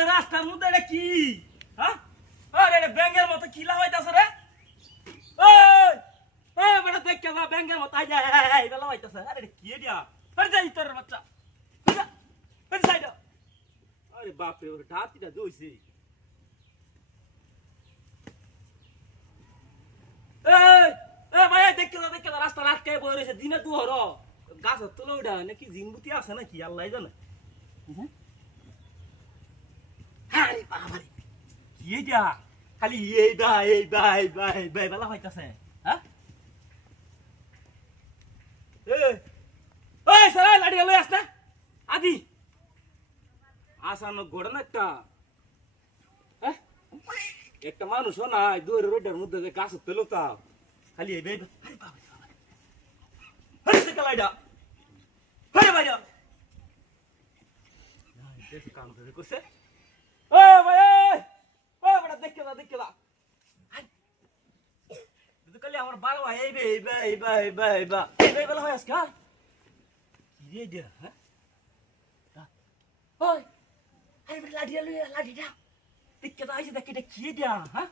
আরে রাস্তার মধ্যে এটা কি হ্যাঁ আরে এটা ব্যাঙের মতো কি লাগাইতাছে রে ওই ওই বড় দেখ কেন ব্যাঙের মতো আই যায় এই বেলা লাগাইতাছে আরে এটা কি দিয়া আরে যাই তোর বাচ্চা আরে সাইড আরে বাপ রে ওর ঢাতিটা দইছে এই এ ভাই দেখ কেন রাস্তা আটকে বই রইছে দিনে তুই হর গাছ তুলে উড়া নাকি জিনবুতি আছে নাকি আল্লাহ জানে আরে বাবা রে কি এটা খালি এই ভাই বেলা হইতাছে হ্যাঁ ওই সারা লাড়ি লই আসতে আদি আসানো ঘোড়া না হ্যাঁ একটা মানুষও নাই দুই রোডের মধ্যে যে গাছ তুলো তা খালি এই আরে বাবা আরে সে কালাইডা আরে ভাই দেখ কাম করে কইছে ও ভাই ও বড় দেখ কেলা তুই কালি আমার বাবা এই বে বলা হয় আজকে কি রে দিয়া হ্যাঁ ওই আরে লাঠি লই লাঠি দাও দেখ কে আইছে দেখ এটা কি দিয়া হ্যাঁ